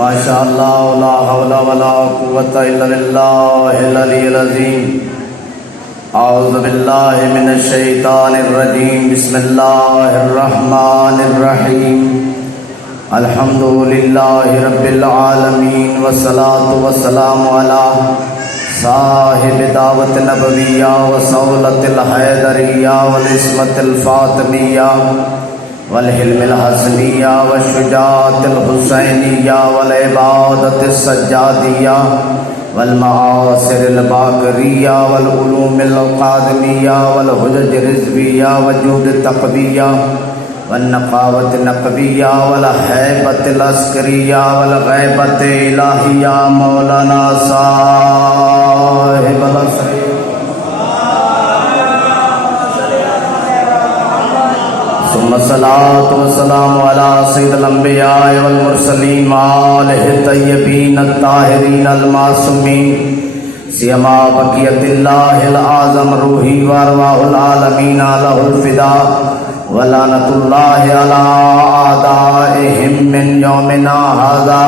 ماشاء اللہ لا حول ولا قوة الا باللہ العلی العظیم۔ اعوذ باللہ من الشیطان الرجیم، بسم اللہ الرحمن الرحیم۔ الحمد للہ رب العالمین، والصلاة والسلام علی صاحب دعوت نبویہ وصولت الحیدریہ والعصمت الفاطمیہ والحلم الحسنیہ والشجاعت الحسینیہ والعبادت السجادیہ والمعاصر الباقریہ والعلوم القادمیہ والحجج رضویہ والجود التقویہ والنقاوت النقویہ والحیبت العسکریہ والغیبت الہیہ مولانا صاحب العصر ثم الصلاة والسلام على سید الانبیاء والمرسلین وآلہ الطیبین الطاہرین المعصومین، سیما بقیت اللہ العظم روحی وارواح العالمین لہ الفداء، ولعنۃ اللہ علی اعدائہم من یومنا ھذا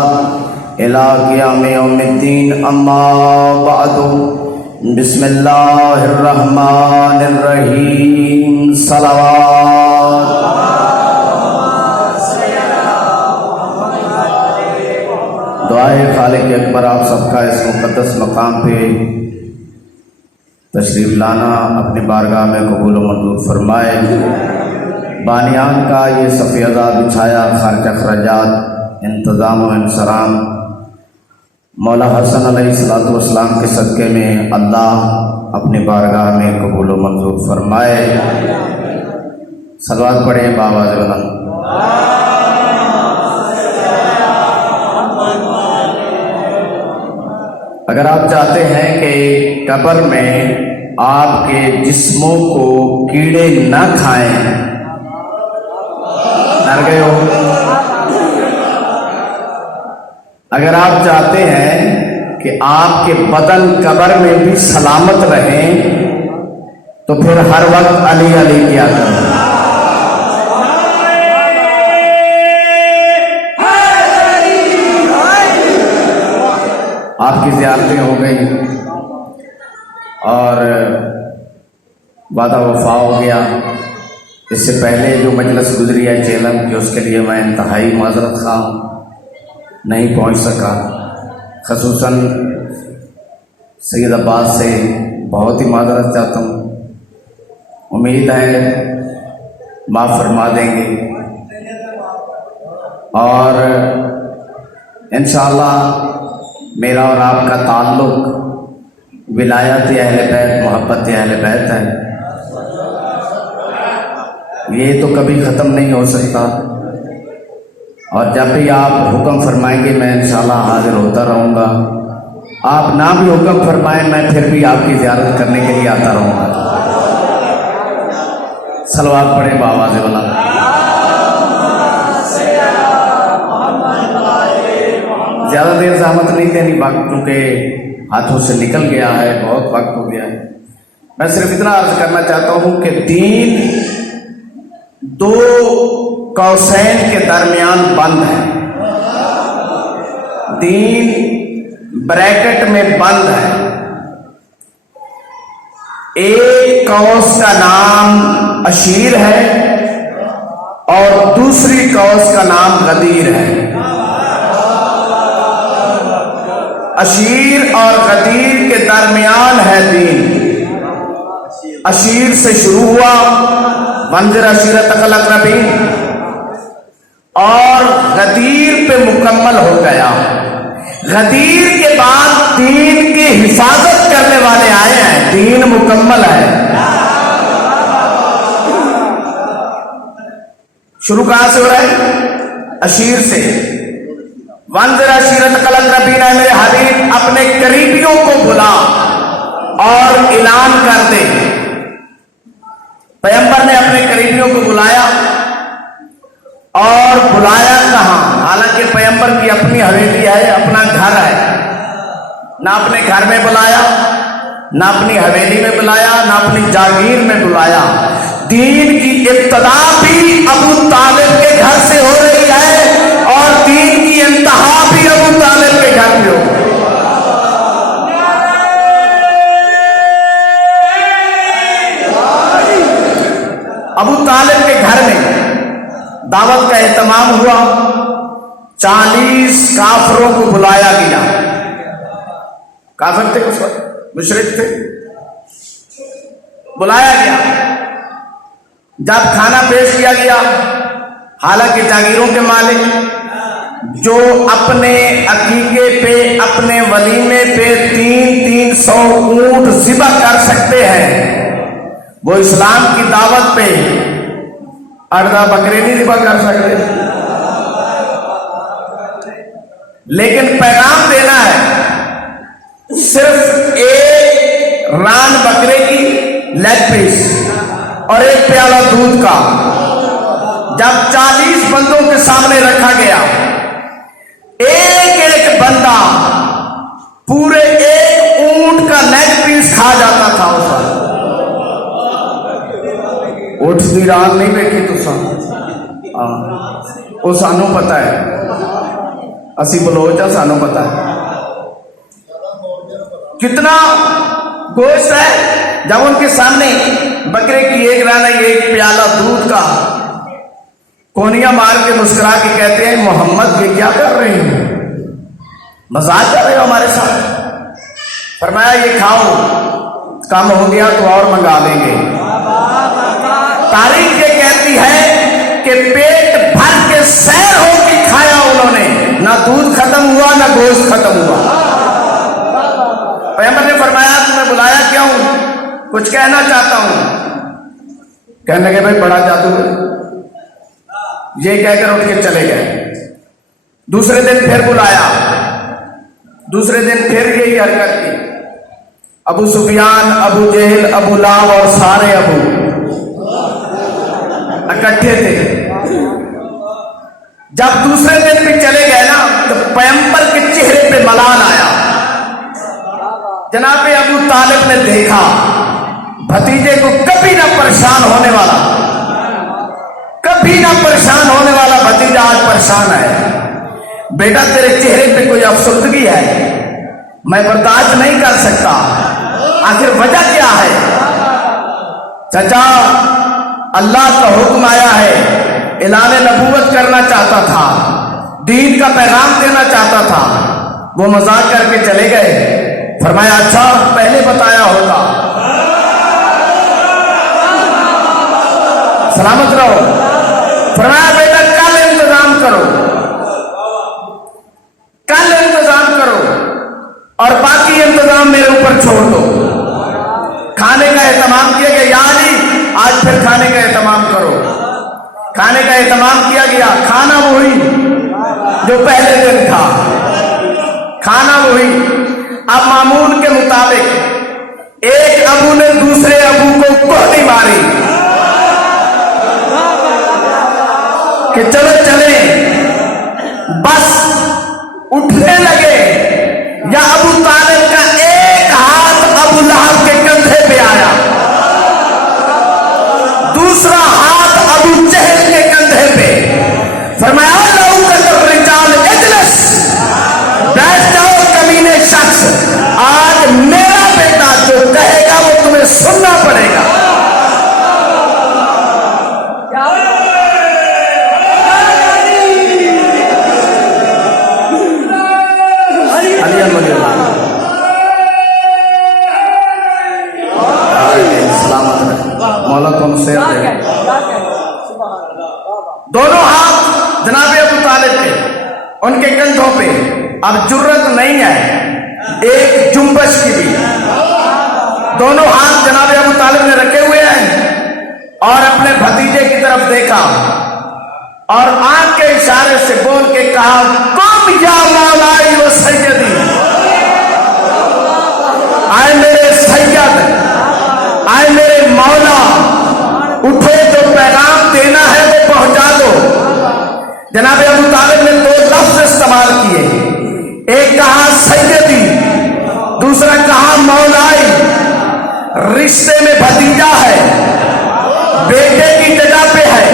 الی قیام یوم الدین۔ اما بعد، بسم اللہ الرحمن الرحیم۔ صلوات دعائے خالق اکبر آپ سب کا اس مقدس مقام پہ تشریف لانا اپنی بارگاہ میں قبول و منظور فرمائے۔ بانیان کا یہ صفیدہ بچھایا خارج اخراجات انتظام و انصرام مولا حسن علیہ السلام کے صدقے میں اللہ اپنی بارگاہ میں قبول و منظور فرمائے۔ صلوات پڑھیں بآواز بلند۔ اگر آپ چاہتے ہیں کہ قبر میں آپ کے جسموں کو کیڑے نہ کھائیں، ڈر گئے ہو؟ اگر آپ چاہتے ہیں کہ آپ کے بدن قبر میں بھی سلامت رہیں تو پھر ہر وقت علی علی کیا کریں۔ آپ کی زیارتیں ہو گئی اور وعدہ وفا ہو گیا۔ اس سے پہلے جو مجلس گزری ہے چیلم کی، اس کے لیے میں انتہائی معذرت خواہ ہوں، نہیں پہنچ سکا۔ خصوصاً سید عباس سے بہت ہی معذرت چاہتا ہوں، امید ہے معاف فرما دیں گے، اور انشاءاللہ میرا اور آپ کا تعلق ولایت اہل بیت، محبت اہل بیت ہے، یہ تو کبھی ختم نہیں ہو سکتا، اور جب بھی آپ حکم فرمائیں گے میں انشاءاللہ حاضر ہوتا رہوں گا۔ آپ نہ بھی حکم فرمائیں میں پھر بھی آپ کی زیارت کرنے کے لیے آتا رہوں گا۔ صلوات پڑھیں بآواز بلند۔ زیادہ دیر زحمت نہیں دینی، وقت کیونکہ ہاتھوں سے نکل گیا ہے، بہت وقت ہو گیا ہے۔ میں صرف اتنا عرض کرنا چاہتا ہوں کہ دین دو قوسین کے درمیان بند ہے، دین بریکٹ میں بند ہے۔ ایک قوس کا نام اشیر ہے اور دوسری قوس کا نام غدیر ہے۔ اشیر اور غدیر کے درمیان ہے دین۔ اشیر سے شروع ہوا، منظر عشیرتک الاقربین، اور غدیر پہ مکمل ہو گیا۔ غدیر کے بعد دین کی حفاظت کرنے والے آئے ہیں، دین مکمل ہے۔ شروع کہاں سے ہو رہا ہے؟ اشیر سے۔ وانذر عشیرتک الاقربین، ہے میرے حبیب اپنے قریبیوں کو بلا اور اعلان کر دے۔ پیغمبر نے اپنے قریبیوں کو بلایا، اور بلایا کہاں؟ حالانکہ پیغمبر کی اپنی حویلی ہے، اپنا گھر ہے، نہ اپنے گھر میں بلایا، نہ اپنی حویلی میں بلایا، نہ اپنی جاگیر میں بلایا۔ دین کی ابتدا بھی ابو طالب کے گھر سے ہو رہی ہے اور دین کی انتہا بھی ابو ابو طالب کے گھر میں دعوت کا اہتمام ہوا، 40 کافروں کو بلایا گیا. کافر تھے اس وقت، مشرک تھے، بلایا گیا. جب کھانا پیش کیا گیا، حالانکہ جاگیروں کے مالک جو اپنے عقیقے پہ، اپنے ولیمے پہ 300 اونٹ ذبح کر سکتے ہیں، وہ اسلام کی دعوت پہ 18 بکرے نہیں ذبح کر سکتے. لیکن پیغام دینا ہے، صرف ایک ران بکرے کی لیگ پیس اور ایک پیالہ دودھ کا. جب 40 بندوں کے سامنے رکھا گیا، ایک ایک بندہ پورے ایک اونٹ کا لیگ پیس کھا جاتا تھا. اس وقت اٹھ دی ران نہیں بیٹھی تو وہ سانو پتا ہے، اسی بلوچ سانو پتا ہے کتنا گوشت ہے. جب ان کے سامنے بکرے کی ایک رانا، ایک پیالہ دودھ کا، کونیاں مار کے مسکرا کے کہتے ہیں محمد یہ کیا کر رہے ہیں، مزاق کر رہے ہو ہمارے ساتھ. فرمایا یہ کھاؤ، کم ہو گیا تو اور منگا لیں گے. تاریخ یہ کہتی ہے کہ پیٹ بھر کے سیر ہو کے کھایا انہوں نے، نہ دودھ ختم ہوا نہ گوشت ختم ہوا. پیغمبر نے فرمایا تمہیں بلایا کیوں، کچھ کہنا چاہتا ہوں. کہنے لگے بھائی بڑا جادو ہے، یہ کہہ کر اٹھ کے چلے گئے. دوسرے دن پھر بلایا، دوسرے دن پھر یہی حرکت کی. ابو سفیان، ابو جہل، ابو لہب اور سارے ابو اکٹھے تھے. جب دوسرے دن بھی چلے گئے نا تو پیغمبر کے چہرے پہ ملال آیا. جناب ابو طالب نے دیکھا بھتیجے کو کبھی نہ پریشان ہونے والا، کبھی نہ پریشان ہونے والا بھتیجا آج پریشان ہے. بیٹا تیرے چہرے پہ کوئی افسردگی ہے، میں برداشت نہیں کر سکتا، آخر وجہ کیا ہے؟ چچا اللہ کا حکم آیا ہے، اعلان نبوت کرنا چاہتا تھا، دین کا پیغام دینا چاہتا تھا. وہ مذاق کر کے چلے گئے. فرمایا اچھا پہلے بتایا ہوتا. سلامت رہو. فرمایا بیٹا کل انتظام کرو، کل انتظام کرو اور باقی انتظام میرے اوپر چھوڑ دو. کھانے کا اہتمام کیا گیا، یعنی آج پھر کھانے کا اہتمام کرو. کھانے کا اہتمام کیا گیا. کھانا وہی جو پہلے دن تھا، کھانا وہی. اب معمول کے مطابق ایک ابو نے دوسرے ابو کو کوہنی ماری کہ چلو چلیں، بس اٹھنے لگے. یا ابو طالب کا ایک ہاتھ ابو لہب کے کندھے پہ آیا، دوسرا ہاتھ ابو جہل کے کندھے پہ. فرمایا اجلس، بیٹھ جاؤ کمینے شخص، آج میرا بیٹا جو کہے گا وہ تمہیں سننا پڑے گا. مولا تم سے دونوں ہاتھ جناب ابو طالب کے، ان کے کندھوں پہ. اب جرت نہیں ہے ایک جنبش کی بھی. دونوں ہاتھ جناب ابو طالب نے رکھے ہوئے ہیں اور اپنے بھتیجے کی طرف دیکھا اور آنکھ کے اشارے سے بول کے کہا قم یا مولائی و سیدی، آئے میرے سید، آئے میرے مولا، اٹھو جو پیغام دینا ہے وہ پہنچا دو. جناب ابو طالب نے 2 لفظ استعمال کیے، ایک کہا سیدی، دوسرا کہا مولائی. رشتے میں بھتیجا ہے، بیٹے کی جگہ پہ ہے،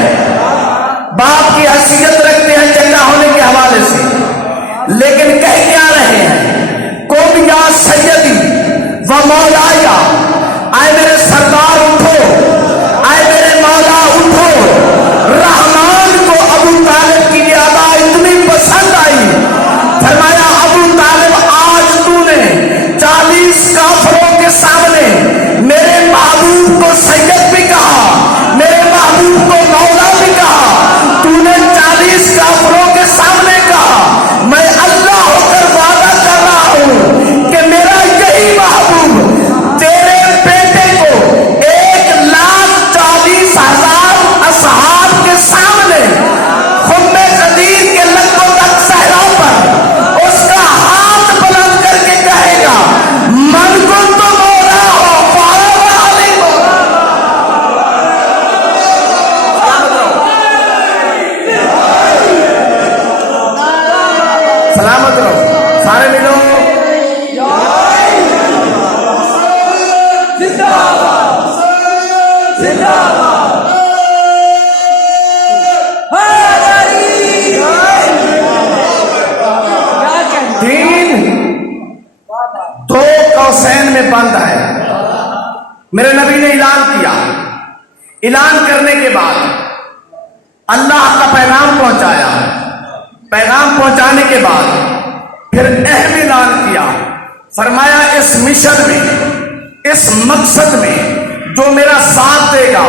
باپ کی حیثیت رکھتے ہیں چچا ہونے کے حوالے سے، لیکن کہہ کیا رہے ہیں قم یا سیدی و مولایا، آئے میرے سردار اٹھو، آئے میرے مولا اٹھو. میرے نبی نے اعلان کیا، اعلان کرنے کے بعد اللہ کا پیغام پہنچایا، پیغام پہنچانے کے بعد پھر اہم اعلان کیا، فرمایا اس مشن میں، اس مقصد میں جو میرا ساتھ دے گا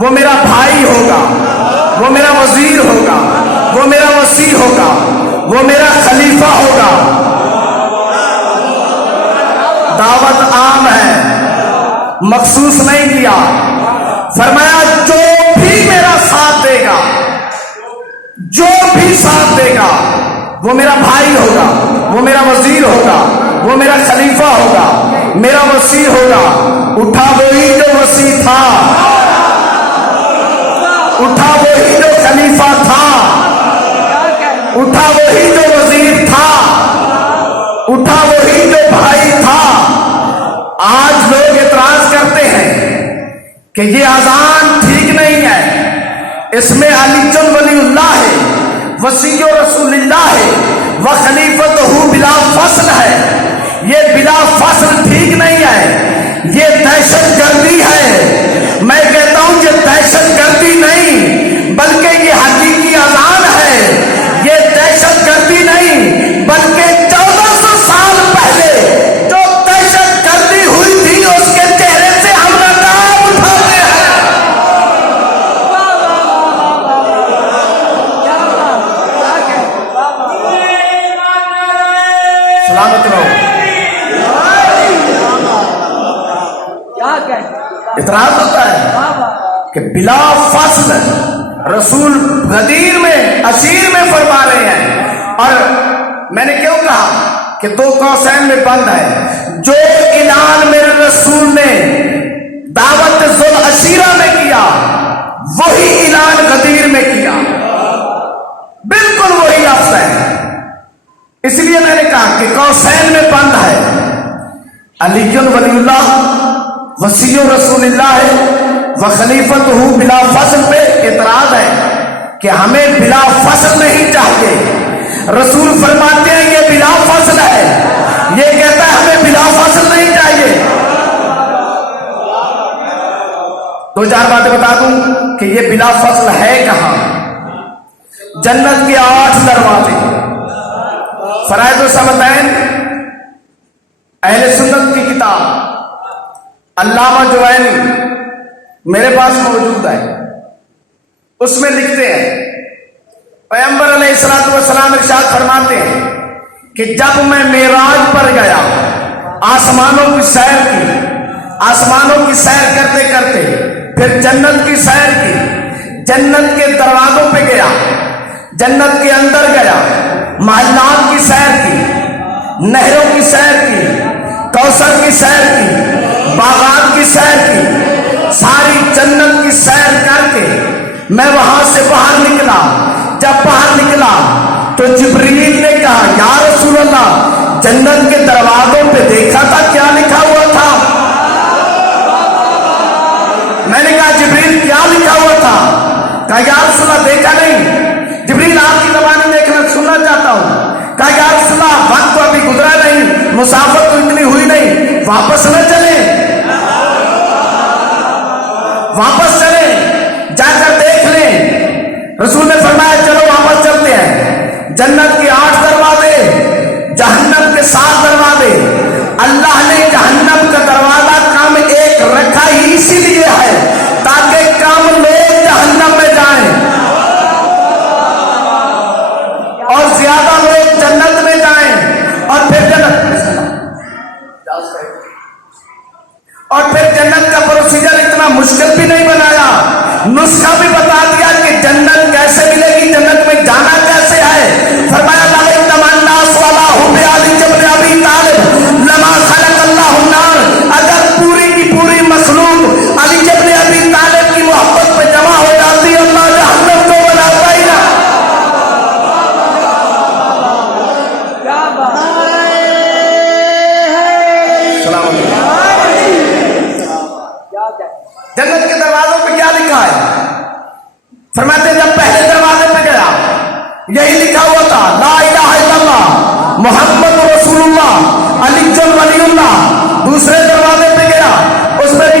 وہ میرا بھائی ہوگا، وہ میرا وزیر ہوگا، وہ میرا وسیع ہوگا، وہ میرا خلیفہ ہوگا۔ دعوت عام ہے، مخصوص نہیں کیا۔ فرمایا جو بھی میرا ساتھ دے گا، جو بھی ساتھ دے گا وہ میرا بھائی ہوگا، وہ میرا وزیر ہوگا، وہ میرا خلیفہ ہوگا، میرا وسیع ہوگا۔ اٹھا وہی جو وسیع تھا، اٹھا وہی جو خلیفہ تھا، اٹھا وہی جو وزیر تھا، اٹھا وہی جو بھائی تھا۔ آج لوگ اعتراض کرتے ہیں کہ یہ اذان ٹھیک نہیں ہے، اس میں علی ولی اللہ ہے، وسیع رسول اللہ ہے، وخلیفتہ بلا فصل ہے۔ یہ بلا فصل ٹھیک نہیں ہے، یہ دہشت گردی ہے۔ میں کہتا ہوں یہ دہشت گردی نہیں بلکہ یہ حقیقی اذان ہے، یہ دہشت گردی نہیں بلکہ 1400 سال پہلے جو دہشت گردی ہوئی تھی اس کے چہرے سے ہم نقاب اٹھاتے ہیں۔ سلامت رہو۔ اعتراض ہوتا ہے کہ بلا فصل رسول غدیر میں، اسیر میں فرما رہے ہیں، اور میں نے کیوں کہا کہ دو قوسین میں بند ہے۔ جو اعلان میرے رسول نے دعوت ذوالعشیرہ میں کیا وہی اعلان غدیر میں کیا، بالکل وہی لفظ ہے۔ اس لیے میں نے کہا کہ قوسین میں بند ہے، علی ولی اللہ وسیع رسول اللہ ہے، وخلیفتہ بلا فصل پہ اعتراض ہے کہ ہمیں بلا فصل نہیں چاہیے۔ رسول فرماتے ہیں یہ بلا فصل ہے، یہ کہتا ہے ہمیں بلا فصل نہیں چاہیے۔ دو چار باتیں بتا دوں کہ یہ بلا فصل ہے کہاں۔ جنت کے 8 دروازے، فرائض الصمدین، اہل سنت کی کتاب علامہ جوینی میرے پاس موجود ہے، اس میں لکھتے ہیں پیغمبر علیہ السلام ارشاد فرماتے ہیں کہ جب میں معراج پر گیا، آسمانوں کی سیر کی، آسمانوں کی سیر کرتے کرتے پھر جنت کی سیر کی، جنت کے دروازوں پہ گیا، جنت کے اندر گیا، محلات کی سیر کی، نہروں کی سیر کی، کوثر کی سیر کی، باغات کی سیر کی، ساری جنت کی سیر کر کے میں وہاں سے باہر نکلا۔ جب باہر نکلا تو جبریل نے کہا یا رسول اللہ جنت کے دروازوں پہ دیکھا تھا کیا لکھا ہوا تھا؟ میں نے کہا جبریل کیا لکھا ہوا تھا؟ کہا یا رسول اللہ دیکھا نہیں۔ جبریل آپ کی زبانی دیکھنا سننا چاہتا ہوں۔ کہا یا رسول اللہ وقت تو ابھی گزرا نہیں، مسافت تو اتنی ہوئی نہیں، واپس نہ چلے، واپس چلیں، جا کر دیکھ لیں۔ رسول نے فرمایا چلو واپس چلتے ہیں۔ جنت کے 8 دروازے، جہنم کے 7 دروازے۔ اللہ نے جہنم کا دروازہ کام ایک رکھا ہی اسی لیے ہے تاکہ کم لوگ جہنم میں جائیں اور زیادہ لوگ جنت میں جائیں، اور پھر جنت کا پروسیجر اتنا مشکل بھی نہیں بنایا، نسخہ بھی بتا دیا کہ جنت کیسے ملے گی، جنت میں جانا کیسے ہے۔ فرمایا لا یتمنى الناس ولا هم بعلی جبل ابی طالب لما خلق اللہ النار۔ اگر پوری کی پوری مخلوق علی جبل ابی طالب کی محبت پہ جمع ہو جاتی اللہ جہنم کو بناتا ہی نہ۔ جنت کے دروازوں پہ کیا لکھا ہے؟ فرماتے ہیں جب پہلے دروازے پہ گیا یہی لکھا ہوا تھا لا الہ الا اللہ محمد رسول اللہ علی ولی اللہ۔ دوسرے دروازے پہ گیا اس میں بھی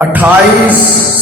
28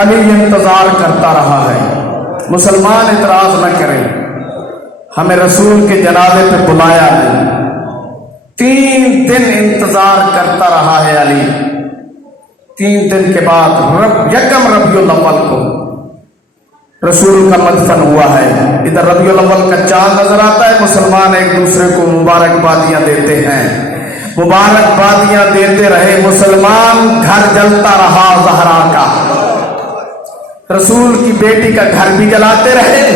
علی انتظار کرتا رہا ہے. مسلمان اعتراض نہ کریں، ہمیں رسول کے جنازے پہ بلایا نہیں. 3 دن انتظار کرتا رہا ہے علی. 3 دن کے بعد یکم ربیع الاول کو رسول کا مدفن ہوا ہے. ادھر ربیع الاول کا چاند نظر آتا ہے. مسلمان ایک دوسرے کو مبارکبادیاں دیتے ہیں. مبارکبادیاں دیتے رہے مسلمان. گھر جلتا رہا زہرا کا. رسول کی بیٹی کا گھر بھی جلاتے رہے.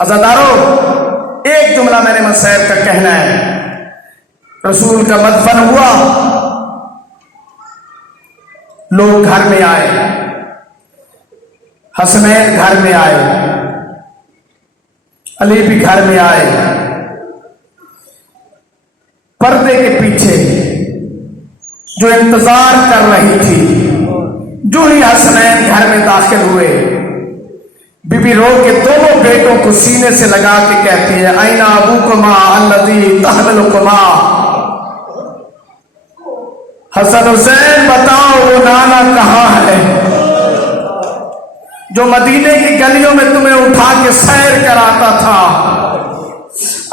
عزادارو، ایک جملہ میں نے مسائب کا کہنا ہے. رسول کا مدفن ہوا، لوگ گھر میں آئے. حسنین گھر میں آئے، علی بھی گھر میں آئے. پردے کے پیچھے جو انتظار کر رہی تھی، جو ہی حسنین گھر میں داخل ہوئے، بی بی رو کے دونوں بیٹوں کو سینے سے لگا کے کہتی ہے اینا ابوکما الذی تحملکما. حسن حسین بتاؤ وہ نانا کہاں ہے جو مدینے کی گلیوں میں تمہیں اٹھا کے سیر کراتا تھا.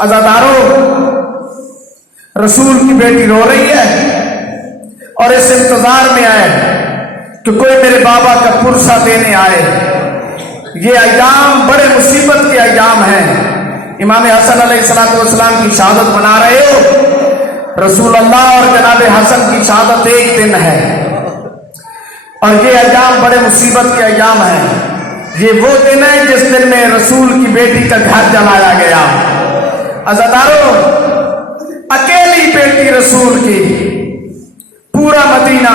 عزادارو، رسول کی بیٹی رو رہی ہے اور اس انتظار میں آئے کہ کوئی میرے بابا کا پرسہ دینے آئے. یہ ایام بڑے مصیبت کے ایام ہیں. امام حسن علیہ السلام کی شہادت منا رہے ہو. رسول اللہ اور جناب حسن کی شہادت ایک دن ہے اور یہ ایام بڑے مصیبت کے ایام ہیں. یہ وہ دن ہے جس دن میں رسول کی بیٹی کا گھر جلایا گیا. عزادارو، اکیلی بیٹی رسول کی، پورا مدینہ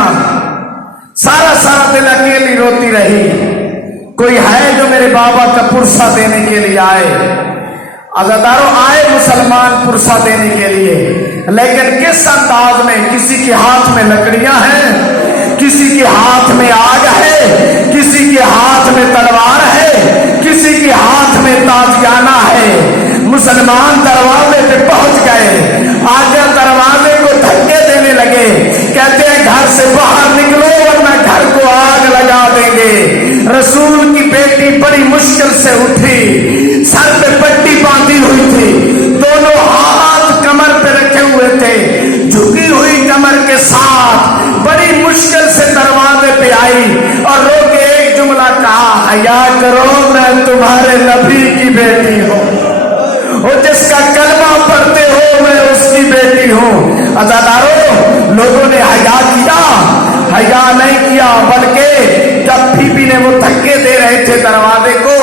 سارا دن اکیلی روتی رہی. کوئی ہے جو میرے بابا کا پرسہ دینے کے لیے آئے؟ عزادارو، آئے مسلمان پرسہ دینے کے لیے، لیکن کس انداز میں؟ کسی کے ہاتھ میں لکڑیاں ہیں، کسی کے ہاتھ میں آگ ہے، کسی کے ہاتھ میں تلوار ہے، کسی کے ہاتھ میں تازیانہ ہے. مسلمان دروازے پہ پہنچ گئے. آگے دروازے کو دھکے دینے لگے، کہتے ہیں گھر سے باہر نکلو ورنہ گھر کو آگ لگا دیں گے. رسول کی بیٹی بڑی مشکل سے اٹھی. سر پہ پٹی باندھی ہوئی تھی، دونوں ہاتھ کمر پہ رکھے ہوئے تھے. جھکی ہوئی کمر کے ساتھ بڑی مشکل سے دروازے پہ آئی اور رو کے ایک جملہ کہا، حیا کرو میں تمہارے نبی کی بیٹی ہوں، وہ جس کا کلمہ پڑھتے ہو میں اس کی بیٹی ہوں. عزادارو، لوگوں نے حیا کیا؟ حیا نہیں کیا، بلکہ جب بی بی نے وہ دھکے دے رہے تھے دروازے کو،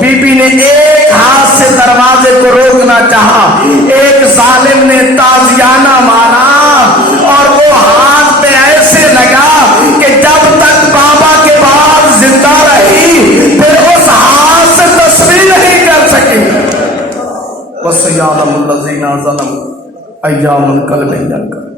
بی بی نے ایک ہاتھ سے دروازے کو روکنا چاہا. ایک ظالم نے تازیانہ مارا اور وہ ہاتھ پہ ایسے لگا کہ جب تک بابا کے بعد زندہ رہی پھر اس ہاتھ سے تصویر نہیں کر سکی. وَسَيَعْلَمُ الَّذِينَ ظَلَمُوا أَيَّامَ الْقَلْبِ يَلْقَى.